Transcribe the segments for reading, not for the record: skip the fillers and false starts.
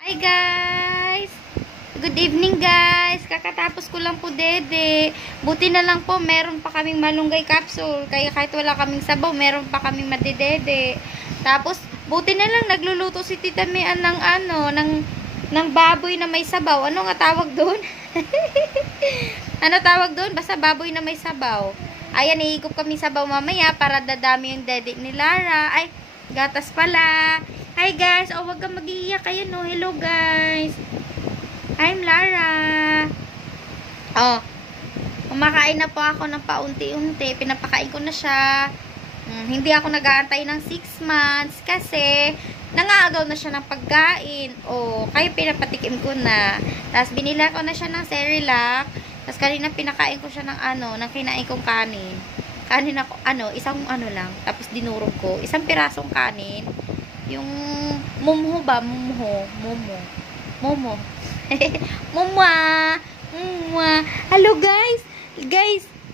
Hi guys! Good evening guys! Kakatapos ko lang po dede. Buti na lang po meron pa kaming malunggay capsule. Kaya kahit wala kaming sabaw, meron pa kaming madedede. Tapos, buti na lang nagluluto si Tita Mian ng baboy na may sabaw. Ano nga tawag doon? Ano tawag doon? Basta baboy na may sabaw. Ayan, iigop kami sabaw mamaya para dadami yung dede ni Lara. Ay, gatas pala. Hi guys! Oh, wag kang mag-iiyak kayo, no? Hello guys! I'm Lara! Oh, kumakain na po ako ng paunti-unti. Pinapakain ko na siya. Hindi ako nag-aantay ng 6 months kasi nangaagaw na siya ng pagkain. Oh, kaya pinapatikim ko na. Tapos binila ko na siya ng Cerelac. Tapos kanina pinakain ko siya ng kinain kong kanin. Kanin ako, isang lang. Tapos dinurog ko. Isang pirasong kanin. Yung momo ba? Momo. Momo. Hello guys.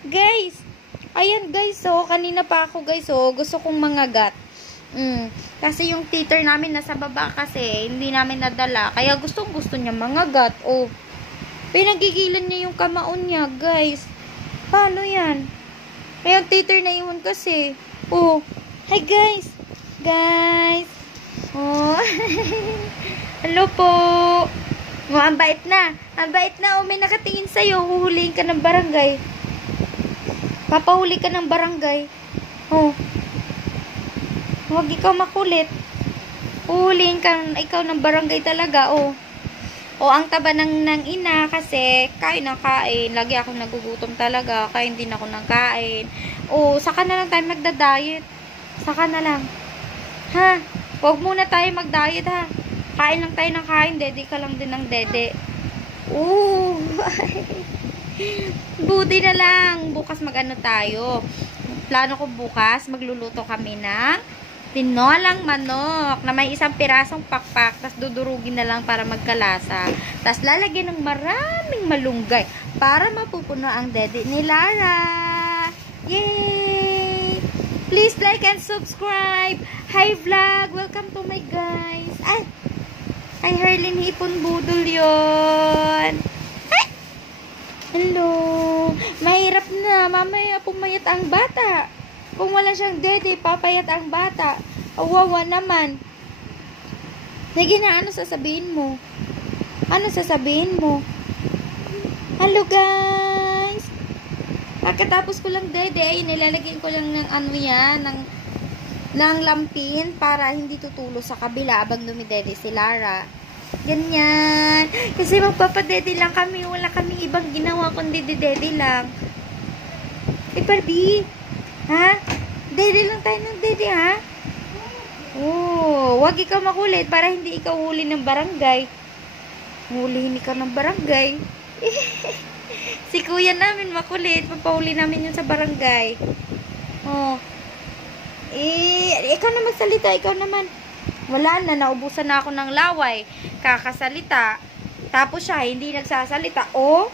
Guys. Ayan guys, oh. Kanina pa ako guys, oh. Gusto kong mangagat. Kasi yung teeter namin nasa baba kasi. Hindi namin nadala. Kaya gusto niya mangagat. Oh. Pinagigilan niya yung kamaon niya, guys. Paano yan? Kaya yung teeter na iwan kasi. Oh. Hi guys. Oh. Hello po. Oh, ang bait na. Oh, may nakatingin sa'yo. Huhulihin ka ng barangay. Papahuli ka ng barangay. Oh. Huwag ikaw makulit. Huhulihin ka ikaw ng barangay talaga. Oh. Oh, ang taba ng ina kasi kain na kain. Lagi akong nagugutom talaga. Kaya hindi na ako nang kain. Oh, saka na lang tayo magda-diet. Saka na lang. Ha? Huwag muna tayo mag-diet ha. Kain lang tayo ng kain. Dede ka lang din ng dede. Oo. Buti na lang. Bukas mag-ano tayo. Plano ko bukas. Magluluto kami ng tinolang manok na may isang pirasong pakpak. Tapos dudurugin na lang para magkalasa. Tapos lalagyan ng maraming malunggay para mapupuno ang dede ni Lara. Yay! Please like and subscribe. Hi vlog. Welcome to my guys. Ay, Herlin Hipon Budol yun. Ay! Hello. Mahirap na. Mamaya pumayat ang bata. Kung wala siyang dede, papayat ang bata. Awawa naman. Sige na, ano sasabihin mo? Hello guys. Pagkatapos ko lang dede, ay nilalagyan ko lang ng ng lampin para hindi tutulo sa kabila abang dumidede si Lara. Ganyan. Kasi magpapadede lang kami. Wala kaming ibang ginawa kundi dede lang. Barbie. Ha? Dede lang tayo ng dede, ha? Oh, wag ikaw makulit para hindi ikaw huli ng barangay. Hulihin ikaw ng barangay. Si kuya namin makulit. Papahuli namin yun sa barangay. Oh. Ikaw na magsalita. Ikaw naman. Wala na. Naubusan na ako ng laway. Kakasalita. Tapos siya, hindi nagsasalita. Oh?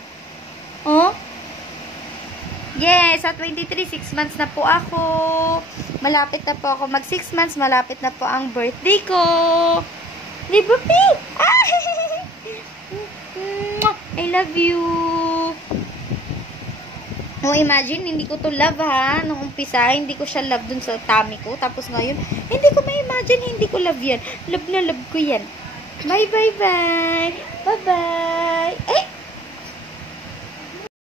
Yes, sa 23, 6 months na po ako. Malapit na po ako mag 6 months. Malapit na po ang birthday ko. Di ba, Pi? I love you. Oh, imagine, hindi ko to love ha. Nung umpisa, hindi ko siya love dun sa tummy ko. Tapos ngayon, hindi ko ma-imagine, hindi ko love yan. Love na love ko yan. Bye.